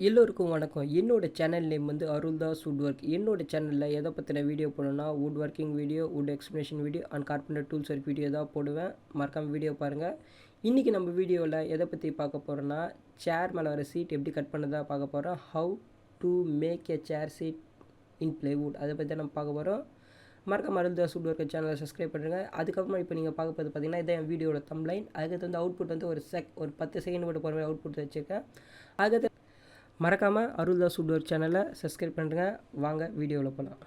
எல்லோருக்கும் வணக்கம். என்னோட சேனல் நேம் வந்து அருள்தாஸ் வுட் ஒர்க். என்னோட சேனலில் எதை பற்றின வீடியோ போடணும்னா would working video, would explanation video and carpenter tools work video தான் போடுவேன். மறக்காமல் வீடியோ பாருங்கள். இன்றைக்கி நம்ம வீடியோவில் எதை பற்றி பார்க்க போகிறோன்னா, சேர் மேலே வர சீட் எப்படி கட் பண்ணதாக பார்க்க போகிறோம். How to make a chair seat in plywood, அதை பற்றி நம்ம பார்க்க போகிறோம். மறக்காம அருள்தாஸ் வுட் ஒர்க் சேனலை சப்ஸ்கிரைப் பண்ணுங்க. அதுக்கப்புறமா இப்போ நீங்கள் பார்க்க போகிறது பார்த்தீங்கன்னா இதான் என் வீடியோட தம்ப்லைன். அதுக்கு வந்து அவுட்புட் வந்து ஒரு 10 செகண்ட் மட்டும் போகிற மாதிரி அவுட்புட் வச்சுருக்கேன். அதுக்கு மறக்காமல் அருள்தாஸ் வுட் ஒர்க் சேனலை சப்ஸ்கிரைப் பண்ணுங்க. வாங்க வீடியோவில் போகலாம்.